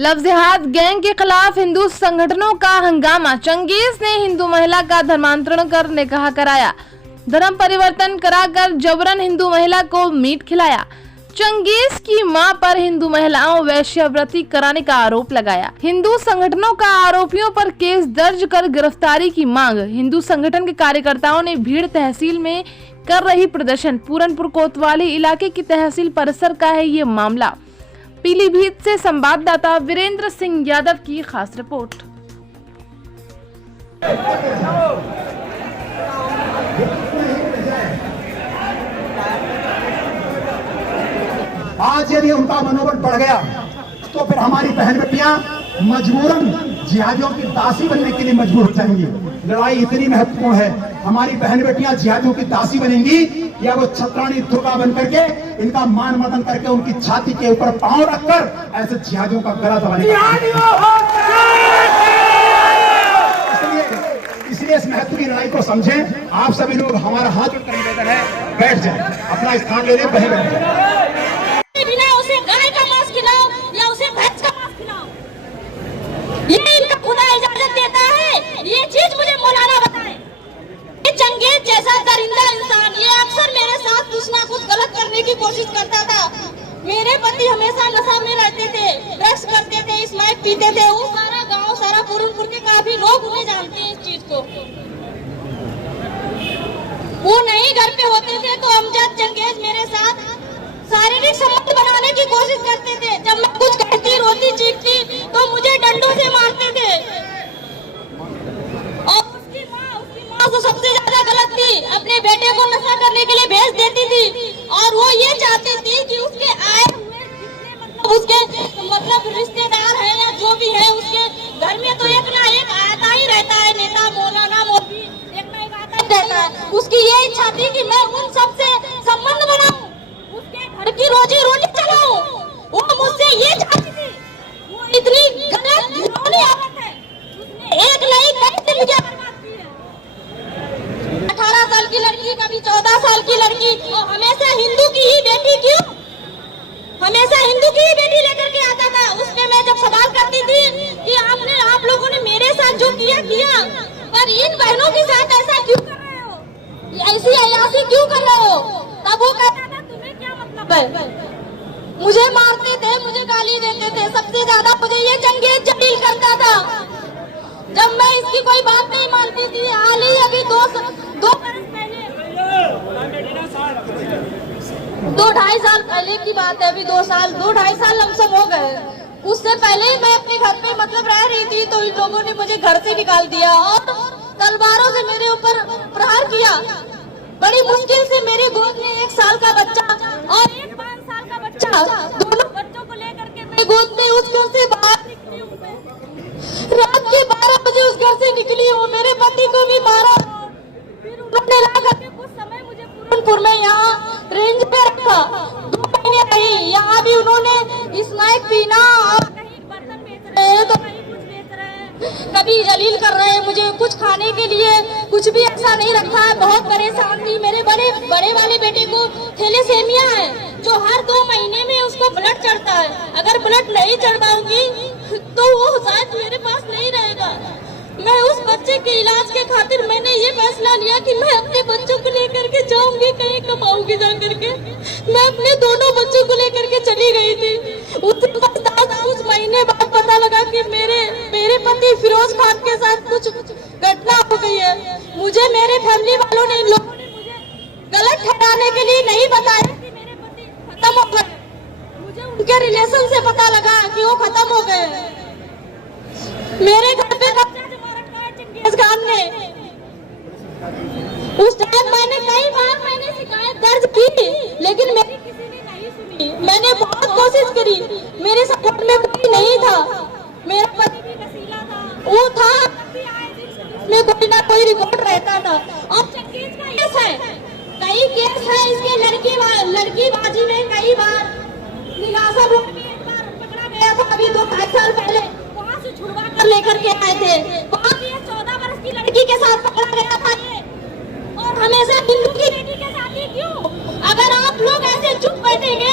लव-जिहाद gang के खिलाफ हिंदू संगठनों का हंगामा। चंगेज ने हिंदू महिला का धर्मांतरण कर निकाह कराया। धर्म परिवर्तन कराकर जबरन हिंदू महिला को मीट खिलाया। चंगेज की मां पर हिंदू महिलाओं वैश्यावृत्ति कराने का आरोप लगाया। हिंदू संगठनों का आरोपियों पर केस दर्ज कर गिरफ्तारी की मांग। हिंदू संगठन के कार्यकर्ताओं ने भीड़ तहसील में कर रही प्रदर्शन। पूरनपुर कोतवाली इलाके की तहसील परिसर का है ये मामला। पीलीभीत से संवाददाता वीरेंद्र सिंह यादव की खास रिपोर्ट। आज यदि उनका मनोबल बढ़ गया तो फिर हमारी बहन बेटियां मजबूरन जिहादियों की दासी बनने के लिए मजबूर हो जाएंगी। लड़ाई इतनी महत्वपूर्ण है। हमारी बहन बेटियां जिहादियों की दासी बनेंगी या वो छत्राणी दुर्गा बन करके इनका मान मदन करके उनकी छाती के ऊपर पांव रखकर ऐसे जिहादियों का गला दबाने। इसलिए इस महत्व की लड़ाई को समझें। आप सभी लोग हमारा हाथ जोड़कर निवेदन है, बैठ जाए, अपना स्थान ले लें, बहन बैठ जाए। उसे गाय का मांस खिलाओ या उसे भैंस का मांस खिलाओ, ये इनका खुदा इजाजत देता है। ये चीज मुझे मौलाना बताए। ये चंगेज जैसा दरिंदा इंसान ये अक्सर मेरे साथ कुछ ना कुछ गलत करने की कोशिश करता था। मेरे पति हमेशा नशा में रहते थे, ड्रग्स करते थे, स्मैक पीते थे। वो सारा गांव, सारा पूरनपुर के काफी लोग उन्हें जानते हैं इस चीज को। वो नहीं घर पे होते थे तो अमजद चंगेज मेरे साथ शारीरिक संबंध बनाने की कोशिश करते थे। जब मैं कुछ कहती, रोती, चीखती तो मुझे डंडों से मारते थे। और उसकी माँ तो सबसे ज्यादा गलत थी। अपने बेटे को नशा करने के लिए भेज देती थी और वो ये चाहती थी कि उसके आए हुए उसके रिश्तेदार हैं या जो भी है उसके घर में तो एक ना एक आता ही रहता है, नेता, मौलाना, मौलवी, एक ना एक आता ही रहता है। उसकी ये इच्छा थी कि मैं उन सबसे संबंध बनाऊं, घर की रोजी रोटी चलाओ। वो मुझसे ये चाहती थी। वो इतनी गलत घिनौनी औरत है। उसने एक नहीं कई जिंदगियां बर्बाद की है। 18 साल की लड़की, कभी 14 साल की लड़की, और हमेशा हिंदू की ही बेटी। क्यों हमेशा हिंदू की ही बेटी लेकर के आता था? उसने मैं जब सवाल करती थी कि आप लोगों ने मेरे साथ जो किया किया, पर इन बहनों के साथ ऐसा क्यों कर रहे हो, ऐसी अयासी क्यों कर रहे हो? तब वो कहता था तुम्हें क्या मतलब। मुझे मारते थे, मुझे गाली देते थे। सबसे ज्यादा मुझे ये चंगेज जलील करता था। जब मैं इसकी कोई बात नहीं मानती थी, हाल ही अभी 2 बरस पहले, 2-2.5 साल पहले की बात है। अभी 2-2.5 साल लमसम हो गए। उससे पहले ही मैं अपने घर पे रह रही थी तो इन लोगों ने मुझे घर से निकाल दिया और तलवारों से मेरे ऊपर प्रहार किया। बड़ी मुश्किल से मेरी गोद में 1 साल का बच्चा और एक 5 साल का बच्चा, दोनों बच्चों को लेकर के मैं गोद में उस घर से बाहर निकली हूँ। रात के 12 बजे उस घर से निकली हूँ। मेरे पति को भी मारा। फिर उन्होंने ला करके कुछ समय मुझे पूरनपुर में यहाँ रेंज पे रखा। 2 महीने रही। यहाँ भी उन्होंने स्मैक पीना और कहीं बर्तन बेच रहे हैं तो कहीं कुछ बेच रहे हैं, कभी जलील कर रहे हैं। मुझे कुछ खाने के लिए कुछ भी ऐसा नहीं रखा है। बहुत परेशान थी। मेरे बड़े वाले बेटे को थैलेसेमिया है जो हर 2 महीने में उसको ब्लड चढ़ता है। अगर ब्लड नहीं चढ़वाऊंगी तो वो शायद मेरे पास नहीं रहेगा। मैं उस बच्चे के इलाज के खातिर मैंने ये फैसला लिया कि मैं अपने बच्चों को लेकर के जाऊंगी, कहीं कमाऊंगी जा करके। मैं अपने दोनों बच्चों को लेकर के चली गई थी। उसके बाद कुछ महीने बाद पता लगा कि मेरे पति फिरोज खान के साथ कुछ घटना हो गई है। मुझे मेरे फैमिली वालों ने, इन लोगों ने मुझे गलत ठहराने के लिए नहीं बताया कि मेरे पति खत्म हो गए। मुझे उनके रिलेशन से पता लगा कि वो खत्म हो गए। मेरे घर पे कब्जा जमा रखा है चंगेज खान ने। उस टाइम मैंने कई बार शिकायत दर्ज की लेकिन मेरी किसी ने नहीं सुनी। मैंने बहुत कोशिश करी। मेरे सपोर्ट में कोई नहीं था। मेरा पति भी नशीला था, वो था में कोई ना कोई रिकॉर्ड रहता था। और चंगेज का केस है, कई केस है इसके। लड़कीबाजी में कई बार निगासा रोड में एक बार पकड़ा गया था। अभी 2-2.5 साल पहले वहाँ से छुड़वा कर लेकर के आए थे। वहाँ भी 14 वर्ष की लड़की के साथ पकड़ा गया था ये। और हमेशा हिंदू की बेटी के साथ ही क्यों? अगर आप लोग ऐसे चुप बैठेंगे,